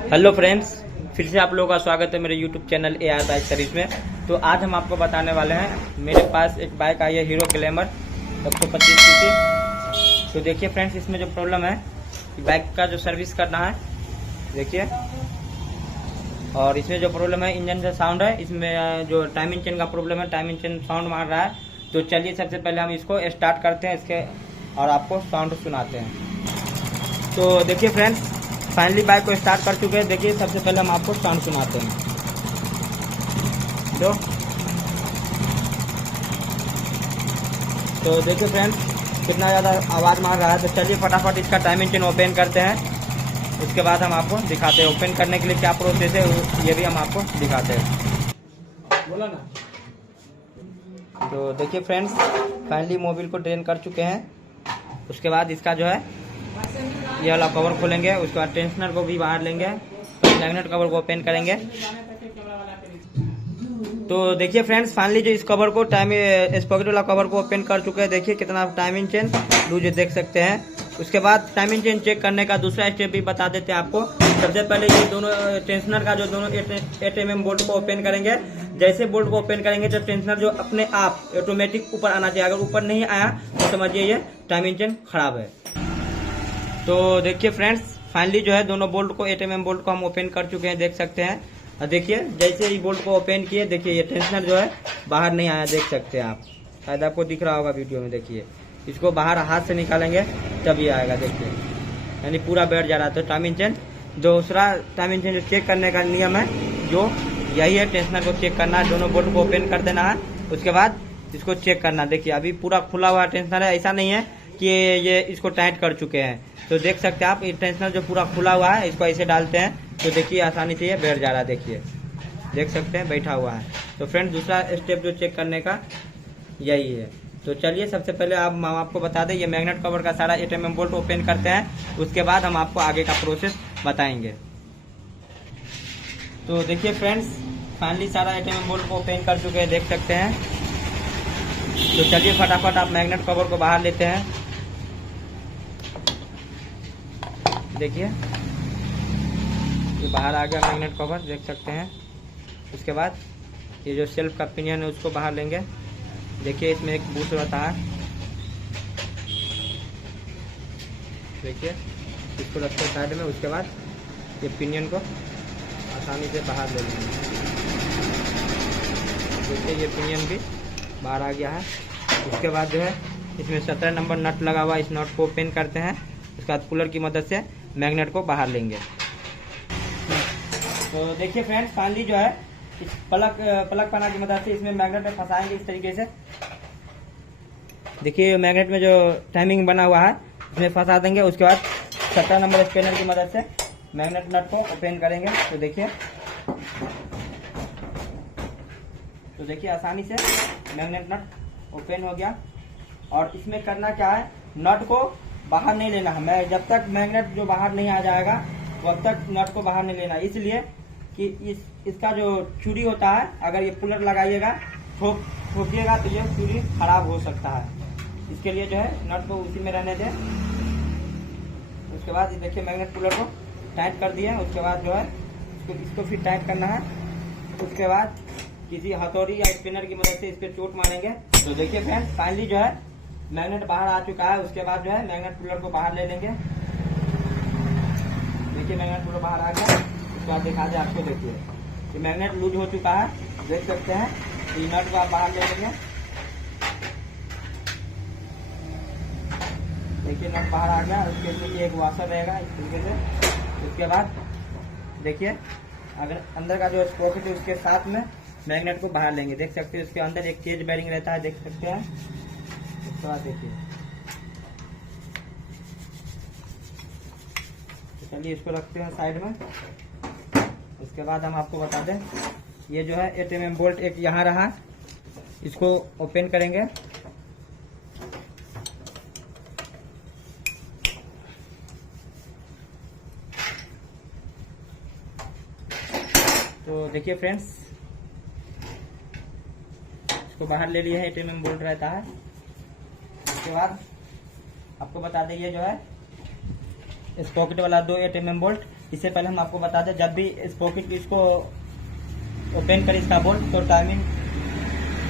Hello friends, फिर से आप लोगों का स्वागत है मेरे YouTube channel AR bike service में। तो आज हम आपको बताने वाले हैं, मेरे पास एक बाइक आई है हीरो ग्लैमर 125 सीसी। तो देखिए फ्रेंड्स, इसमें जो प्रॉब्लम है, बाइक का जो सर्विस करना है देखिए, और इसमें जो प्रॉब्लम है इंजन का साउंड है, इसमें जो टाइमिंग चेन का प्रॉब्लम है, टाइमिंग चेन साउंड मार रहा है। तो चलिए सबसे पहले हम इसको स्टार्ट करते हैं इसके और आपको साउंड सुनाते हैं। तो देखिए फ्रेंड्स, फाइनली बाइक को स्टार्ट कर चुके हैं। देखिए सबसे पहले हम आपको साउंड सुनाते हैं। तो देखिए फ्रेंड्स, कितना ज़्यादा आवाज़ मार रहा है। तो चलिए फटाफट इसका टाइमिंग चेन ओपन करते हैं, उसके बाद हम आपको दिखाते हैं ओपन करने के लिए क्या प्रोसेस है, ये भी हम आपको दिखाते हैं। बोला ना। तो देखिए फ्रेंड्स, फाइनली मोबिल को ड्रेन कर चुके हैं। उसके बाद इसका जो है ये वाला कवर खोलेंगे, उसके बाद टेंशनर को भी बाहर लेंगे, तो मैग्नेट कवर को ओपन करेंगे। तो देखिए फ्रेंड्स, फाइनली जो इस कवर को स्पॉकेट वाला कवर को ओपन कर चुके हैं। देखिए कितना टाइमिंग चेन लूज देख सकते हैं। उसके बाद टाइमिंग चेन चेक करने का दूसरा स्टेप भी बता देते हैं आपको। सबसे पहले ये दोनों टेंशनर का जो दोनों 8 mm बोल्ट को ओपन करेंगे। जैसे बोल्ट को ओपन करेंगे तो टेंशनर जो अपने आप ऑटोमेटिक ऊपर आना चाहिए। अगर ऊपर नहीं आया तो समझिए ये टाइमिंग चेन खराब है। तो देखिए फ्रेंड्स, फाइनली जो है दोनों बोल्ट को 8 mm बोल्ट को हम ओपन कर चुके हैं, देख सकते हैं। और देखिए जैसे ही बोल्ट को ओपन किए, देखिए ये टेंशनर जो है बाहर नहीं आया, देख सकते हैं आप, शायद आपको दिख रहा होगा वीडियो में। देखिए इसको बाहर हाथ से निकालेंगे तब ये आएगा, देखिए यानी पूरा बैठ जा रहा है। तो टाइमिंग चेन, दूसरा टाइमिंग चेन जो चेक करने का नियम है जो यही है, टेंशनर को चेक करना है, दोनों बोल्ट को ओपन कर देना है, उसके बाद इसको चेक करना। देखिए अभी पूरा खुला हुआ टेंशनर है, ऐसा नहीं है कि ये इसको टाइट कर चुके हैं। तो देख सकते हैं आप, ये टेंशनर जो पूरा खुला हुआ है, इसको ऐसे डालते हैं तो देखिए आसानी से ये बैठ जा रहा है। देखिए देख सकते हैं बैठा हुआ है। तो फ्रेंड्स, दूसरा स्टेप जो चेक करने का यही है। तो चलिए सबसे पहले हम आपको बता दें, ये मैग्नेट कवर का सारा 8 mm बोल्ट ओपन करते हैं, उसके बाद हम आपको आगे का प्रोसेस बताएंगे। तो देखिए फ्रेंड्स, फाइनली सारा 8 mm बोल्ट को ओपन कर चुके हैं, देख सकते हैं। तो चलिए फटाफट आप मैग्नेट कवर को बाहर लेते हैं। देखिए ये बाहर आ गया मैग्नेट कवर, देख सकते हैं। उसके बाद ये जो सेल्फ का पिनियन है उसको बाहर लेंगे। देखिए इसमें एक बूट रहता है, देखिए इसको रखते हैं साइड में। उसके बाद ये पिनियन को आसानी से बाहर ले लेंगे। देखिए ये पिनियन भी बाहर आ गया है। उसके बाद जो है इसमें 17 नंबर नट लगा हुआ है, इस नट को ओपन करते हैं। उसके बाद पुलर की मदद से मैग्नेट को बाहर लेंगे। तो देखिए फ्रेंड्स, फाइनली जो है इस प्लग पाना की मदद से इसमें मैग्नेट में फंसाएंगे इस तरीके से। देखिए मैग्नेट में जो टाइमिंग बना हुआ है इसमें फंसा देंगे। उसके बाद 17 नंबर स्पैनर की मदद से मैग्नेट नट को ओपन करेंगे। तो देखिए आसानी से मैग्नेट नट ओपन हो गया। और इसमें करना क्या है, नट को बाहर नहीं लेना है। जब तक मैग्नेट जो बाहर नहीं आ जाएगा तब तक नट को बाहर नहीं लेना, इसलिए कि इसका जो चूड़ी होता है, अगर ये पुलर लगाइएगा ठोकिएगा तो ये चूड़ी खराब हो सकता है। इसके लिए जो है नट को उसी में रहने दें। उसके बाद देखिए मैग्नेट पुलर को टाइट कर दिया। उसके बाद जो है इसको फिर टाइट करना है। उसके बाद किसी हथौड़ी या स्पिनर की मदद से इस पर चोट मारेंगे। तो देखिए फ्रेंड्स, फाइनली जो है मैग्नेट बाहर आ चुका है। उसके बाद जो है मैग्नेट पुलर को बाहर ले लेंगे। देखिए मैग्नेट पुलर बाहर आ गया। उसके बाद दिखा दे आपको, देखिए ये मैग्नेट लूज हो चुका है, देख सकते हैं। तो नट को आप बाहर ले लेंगे। देखिए नट बाहर आ गया। उसके लिए एक वॉशर रहेगा इस तरीके से। उसके बाद देखिए अगर अंदर का जो स्पॉकेट है उसके साथ में मैग्नेट को बाहर लेंगे, देख सकते हैं। उसके अंदर एक केज बेरिंग रहता है, देख सकते हैं। उसके बाद देखिए, तो चलिए इसको रखते हैं साइड में। उसके बाद हम आपको बता दें, ये जो है 8 mm बोल्ट एक यहाँ रहा, इसको ओपन करेंगे। तो देखिए फ्रेंड्स, इसको बाहर ले लिया है, 8 mm बोल्ट रहता है। उसके बाद आपको बता दें, ये जो है स्पॉकेट वाला 2 8 mm बोल्ट इससे पहले हम आपको बता दें, जब भी इस पॉकेट इसको ओपन करें इसका बोल्ट, तो टाइमिंग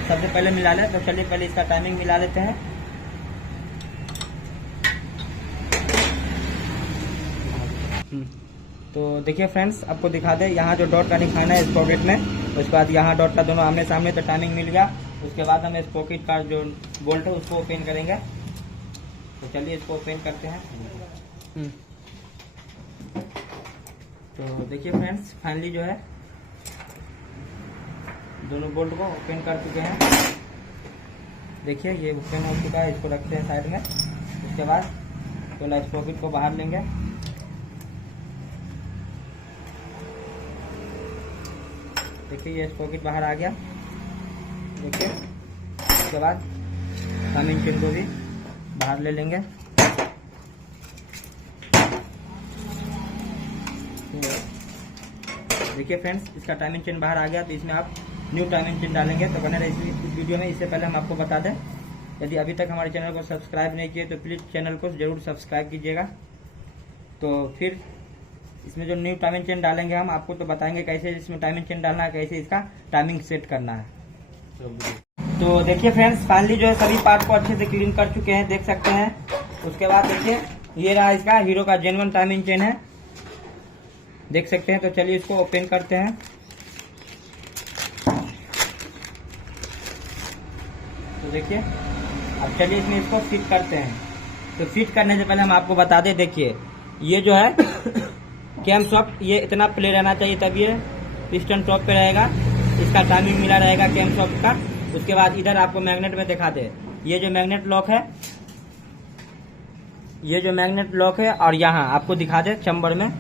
सबसे पहले मिला लें। तो चलिए पहले इसका टाइमिंग मिला लेते हैं। तो देखिए फ्रेंड्स, आपको दिखा दें, यहाँ जो डॉट का निशान है इस पॉकेट में, उसके बाद यहाँ डॉट का दोनों आमने सामने, तो टाइमिंग मिल गया। उसके बाद हम इस पॉकेट का जो बोल्ट है उसको ओपन करेंगे। तो चलिए इसको ओपन करते हैं। तो देखिए फ्रेंड्स, फाइनली जो है दोनों बोल्ट को ओपन कर चुके हैं। देखिए ये ओपन हो चुका है, इसको रखते हैं साइड में। उसके बाद तो इस पॉकेट को बाहर लेंगे। देखिए ये पॉकेट बाहर आ गया। देखिए उसके बाद टाइमिंग चेन को भी बाहर ले लेंगे। देखिए फ्रेंड्स, इसका टाइमिंग चेन बाहर आ गया। तो इसमें आप न्यू टाइमिंग चेन डालेंगे। तो बने रहे इस वीडियो में। इससे पहले हम आपको बता दें, यदि अभी तक हमारे चैनल को सब्सक्राइब नहीं किए तो प्लीज़ चैनल को जरूर सब्सक्राइब कीजिएगा। तो फिर इसमें जो न्यू टाइमिंग चेन डालेंगे हम आपको तो बताएंगे कैसे इसमें टाइमिंग चेन डालना है, कैसे इसका टाइमिंग सेट करना है। तो देखिए फ्रेंड्स, फाइनली जो है सभी पार्ट को अच्छे से क्लीन कर चुके हैं, देख सकते हैं। उसके बाद देखिए ये रहा इसका हीरो का जेन्युइन टाइमिंग चेन है, देख सकते हैं। तो चलिए इसको ओपन करते हैं। तो देखिए अब चलिए इसमें इसको फिट करते हैं। तो फिट करने से पहले हम आपको बता दें, देखिए ये जो है कैम सॉफ्ट, ये इतना प्ले रहना चाहिए, तब ये पिस्टन टॉप पे रहेगा। इसका टाइमिंग मिला रहेगा कैम सॉफ्ट का। उसके बाद इधर आपको मैग्नेट में दिखा दे, ये जो मैग्नेट लॉक है, ये जो मैग्नेट लॉक है, और यहाँ आपको दिखा दे चैम्बर में,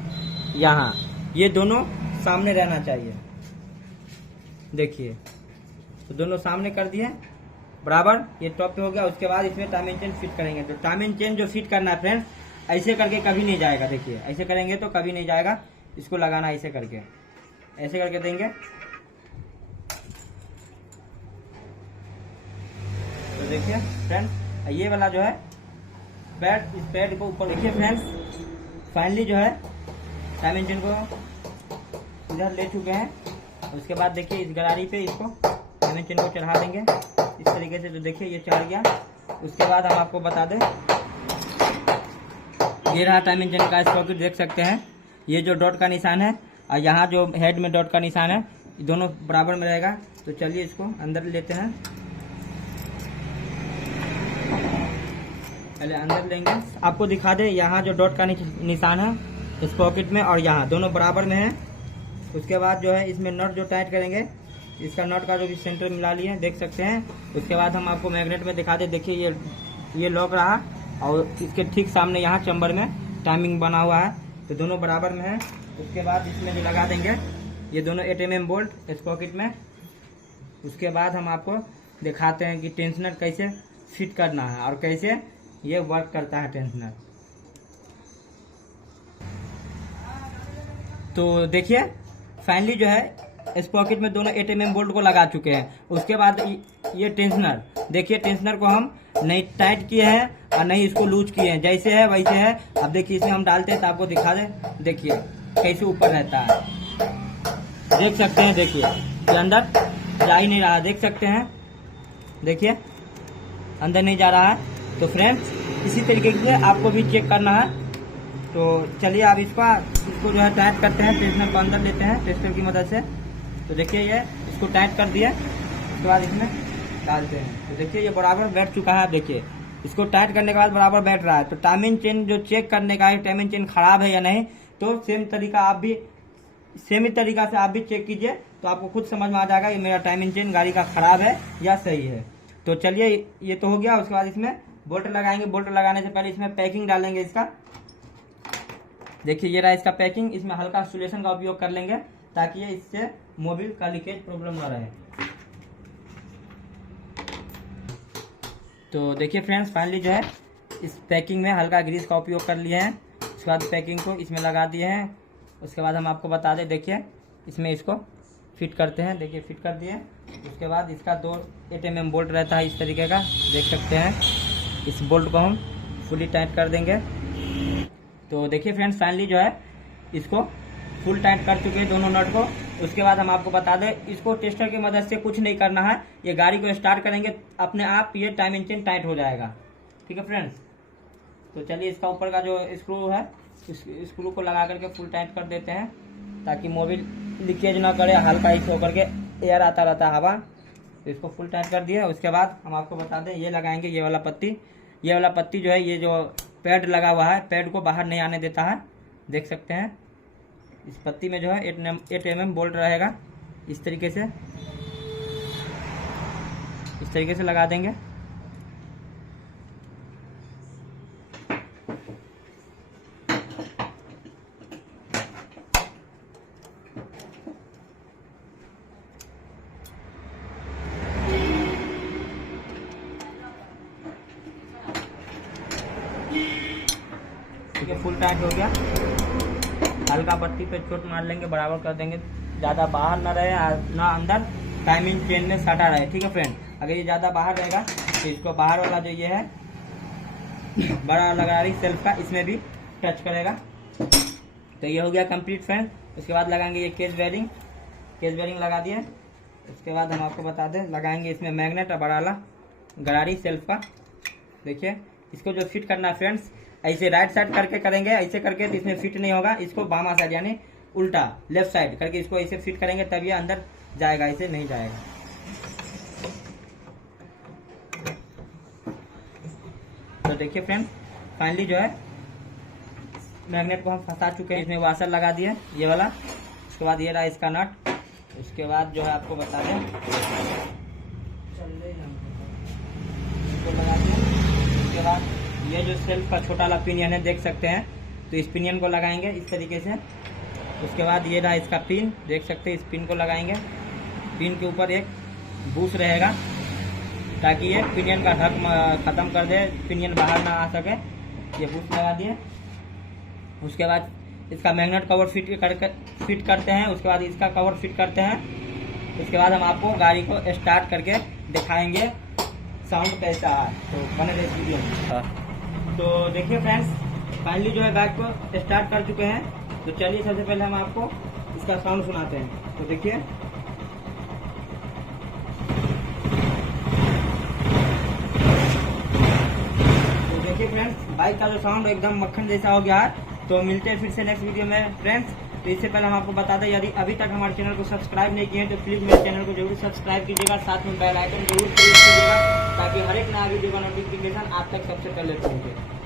यहाँ ये दोनों सामने रहना चाहिए। देखिए तो दोनों सामने कर दिए बराबर, ये टॉप पे हो गया। उसके बाद इसमें टाइमिंग चेन फिट करेंगे। तो टाइमिंग चेन जो फिट करना है फ्रेंड्स, ऐसे करके कभी नहीं जाएगा। देखिए ऐसे करेंगे तो कभी नहीं जाएगा, इसको लगाना ऐसे करके, ऐसे करके देंगे। तो देखिए फ्रेंड्स, ये वाला जो है पैड, इस पैड को ऊपर देखिए फ्रेंड्स, फाइनली जो है टाइमिंग चेन को इधर ले चुके हैं। उसके बाद देखिए इस गरारी पे इसको टाइमिंग चेन को चढ़ा देंगे इस तरीके से। तो देखिए ये चढ़ गया। उसके बाद हम आपको बता दें, ये रहा टाइमिंग चेन का स्पॉकेट, देख सकते हैं। ये जो डॉट का निशान है और यहाँ जो हेड में डॉट का निशान है, दोनों बराबर में रहेगा। तो चलिए इसको अंदर लेते हैं, पहले अंदर लेंगे। आपको दिखा दे, यहाँ जो डॉट का निशान है इस पॉकेट में और यहाँ दोनों बराबर में है। उसके बाद जो है इसमें नट जो टाइट करेंगे, इसका नट का जो भी सेंटर मिला लिए देख सकते हैं। उसके बाद हम आपको मैग्नेट में दिखा दे, देखिए ये लॉक रहा और इसके ठीक सामने यहाँ चैम्बर में टाइमिंग बना हुआ है, तो दोनों बराबर में है। उसके बाद इसमें जो लगा देंगे ये दोनों 8 mm बोल्ट इस पॉकेट में। उसके बाद हम आपको दिखाते हैं कि टेंशनर कैसे फिट करना है और कैसे ये वर्क करता है टेंशनर। तो देखिए फाइनली जो है इस पॉकेट में दोनों 8 mm बोल्ट को लगा चुके हैं। उसके बाद ये टेंशनर, देखिए टेंशनर को हम नहीं टाइट किए हैं और नहीं इसको लूज किए हैं, जैसे है वैसे है। अब देखिए इसमें हम डालते हैं तो आपको दिखा दे, देखिए कैसे ऊपर रहता है, देख सकते हैं। देखिए ये अंदर जा ही नहीं रहा, देख सकते हैं। देखिए अंदर नहीं जा रहा है। तो फ्रेंड्स इसी तरीके से आपको भी चेक करना है। तो चलिए आप इसको जो है टाइट करते हैं, टेंशनर को अंदर लेते हैं टेस्टर की मदद से। तो देखिए ये इसको टाइट कर दिया, उसके बाद इसमें डालते हैं। तो देखिए ये बराबर बैठ चुका है। देखिए इसको टाइट करने के बाद बराबर बैठ रहा है। तो टाइमिंग चेन जो चेक करने का है, टाइमिंग चेन खराब है या नहीं, तो सेम ही तरीका से आप भी चेक कीजिए, तो आपको खुद समझ में आ जाएगा ये मेरा टाइमिंग चेन गाड़ी का खराब है या सही है। तो चलिए ये तो हो गया। उसके बाद इसमें बोल्ट लगाएंगे। बोल्ट लगाने से पहले इसमें पैकिंग डालेंगे इसका। देखिए ये रहा इसका पैकिंग। इसमें हल्का सोल्यूशन का उपयोग कर लेंगे ताकि ये इससे मोबिल का लीकेज प्रॉब्लम ना रहे। तो देखिए फ्रेंड्स, फाइनली जो है इस पैकिंग में हल्का ग्रीस का उपयोग कर लिए हैं। उसके बाद पैकिंग को इसमें लगा दिए हैं। उसके बाद हम आपको बता दें, देखिए इसमें इसको फिट करते हैं। देखिए फिट कर दिए। उसके बाद इसका 2 8 mm बोल्ट रहता है इस तरीके का, देख सकते हैं। इस बोल्ट को हम फुली टाइट कर देंगे। तो देखिए फ्रेंड्स, फाइनली जो है इसको फुल टाइट कर चुके हैं दोनों नट को। उसके बाद हम आपको बता दें, इसको टेस्टर की मदद से कुछ नहीं करना है, ये गाड़ी को स्टार्ट करेंगे अपने आप ये टाइमिंग चेन टाइट हो जाएगा। ठीक है फ्रेंड्स, तो चलिए इसका ऊपर का जो स्क्रू है इस स्क्रू को लगा करके फुल टाइट कर देते हैं ताकि मोबिल लीकेज ना करे, हल्का ही होकर के एयर आता रहता है हवा। तो इसको फुल टाइट कर दिया। उसके बाद हम आपको बता दें, ये लगाएंगे ये वाला पत्ती। ये वाला पत्ती जो है, ये जो पैड लगा हुआ है, पैड को बाहर नहीं आने देता है, देख सकते हैं। इस पत्ती में जो है 8 mm बोल्ट रहेगा। इस तरीके से लगा देंगे। ठीक है, फुल टाइट हो गया। हल्का पत्ती पे चोट मार लेंगे, बराबर कर देंगे, ज़्यादा बाहर ना रहे ना अंदर, टाइमिंग चेन में सटा रहे। ठीक है फ्रेंड, अगर ये ज़्यादा बाहर रहेगा तो इसको बाहर वाला जो ये है बड़ा लगा रही सेल्फ का, इसमें भी टच करेगा। तो ये हो गया कंप्लीट फ्रेंड। उसके बाद लगाएंगे ये केज बेरिंग लगा दिए। उसके बाद हम आपको बता दें, लगाएंगे इसमें मैग्नेट और बड़ा वाला गरारी सेल्फ का। देखिए, इसको जो फिट करना है फ्रेंड्स, ऐसे राइट साइड करके करेंगे, ऐसे करके तो इसमें फिट नहीं होगा। इसको बामा साइड यानी उल्टा लेफ्ट साइड करके इसको ऐसे फिट करेंगे तब ये अंदर जाएगा, ऐसे नहीं जाएगा। तो देखिए फ्रेंड, फाइनली जो है मैग्नेट को हम फंसा चुके हैं, इसमें वाशर लगा दिए ये वाला। उसके बाद ये रहा इसका नट। उसके बाद जो है आपको बता दें, इसको लगा दिया। उसके बाद ये जो सेल्फ का छोटा वाला पिनियन है, देख सकते हैं, तो इस पिनियन को लगाएंगे इस तरीके से। उसके बाद ये रहा इसका पिन, देख सकते हैं, इस पिन को लगाएंगे। पिन के ऊपर एक बूश रहेगा ताकि ये पिनियन का ढक खत्म कर दे, पिनियन बाहर ना आ सके। ये बूश लगा दिए। उसके बाद इसका मैग्नेट कवर फिट करते हैं। उसके बाद इसका कवर फिट करते हैं। उसके बाद हम आपको गाड़ी को स्टार्ट करके दिखाएंगे साउंड कैसा है, तो बने रहे वीडियो में। तो देखिए फ्रेंड्स, फाइनली जो है बाइक को स्टार्ट कर चुके हैं। तो चलिए सबसे पहले हम आपको इसका साउंड सुनाते हैं। तो देखिए, फ्रेंड्स, बाइक का जो साउंड एकदम मक्खन जैसा हो गया है। तो मिलते हैं फिर से नेक्स्ट वीडियो में फ्रेंड्स। तो इससे पहले हम आपको बता दें, यदि अभी तक हमारे चैनल को सब्सक्राइब नहीं किए हैं तो प्लीज मेरे चैनल को जरूर सब्सक्राइब कीजिएगा, साथ में बेल आइकन जरूर प्रेस कीजिएगा ताकि हर एक नया वीडियो का नोटिफिकेशन आप तक सबसे पहले पहुंचे।